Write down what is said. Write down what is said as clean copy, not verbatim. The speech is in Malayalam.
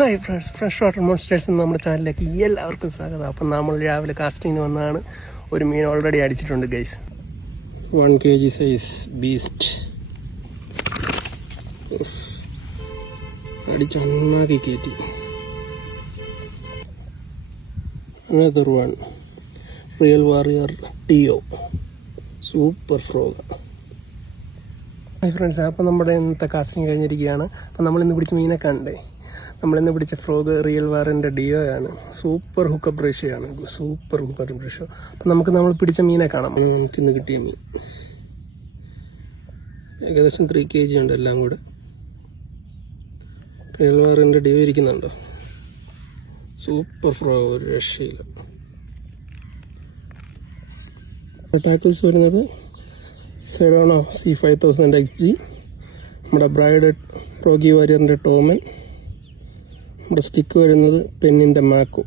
Hi friends, fresh water monsters എന്ന നമ്മുടെ ചാനലിലേക്ക് എല്ലാവർക്കും സ്വാഗതം. അപ്പം നമ്മൾ രാവിലെ കാസ്റ്റിങ്ങിന് വന്നതാണ്. ഒരു മീൻ ഓൾറെഡി അടിച്ചിട്ടുണ്ട് ഗൈസ്. 1 kg സൈസ് ബീസ്റ്റ് അടിച്ചൊന്നാക്കി കയറ്റി. another one റിയൽ വാറിയർ ടിയോ സൂപ്പർ ഫ്രോഗ്. ഹായ് ഫ്രണ്ട്സ്, അപ്പം നമ്മുടെ ഇന്നത്തെ കാസ്റ്റിംഗ് കഴിഞ്ഞിരിക്കുകയാണ്. അപ്പം നമ്മളിന്ന് പിടിച്ച മീനെ കണ്ടേ. നമ്മളിന്ന് പിടിച്ച ഫ്രോഗ് റിയൽ വാറിൻ്റെ ഡിയോ ആണ്. സൂപ്പർ ഹുക്കപ്പ് റേഷ്യോ ആണ്, സൂപ്പർ ഹുക്കപ്പ് റേഷ്യോ. അപ്പം നമ്മൾ പിടിച്ച മീനെ കാണാം. നമുക്കിന്ന് കിട്ടിയ മീൻ ഏകദേശം 3 kg ഉണ്ട് എല്ലാം കൂടെ. റിയൽ വാറിൻ്റെ ഡിയോ ഇരിക്കുന്നുണ്ടോ? സൂപ്പർ ഫ്രോഗ്, ഒരു രക്ഷയില്ല. ടാക്കിൾസ് വരുന്നത് സെറോണോ C5000 XG, നമ്മുടെ ബ്രൈഡ് പ്രോഗി വാരിയറിൻ്റെ ടോമൻ, നമ്മുടെ സ്റ്റിക്ക് വരുന്നത് പെന്നിൻ്റെ മാക്കോ.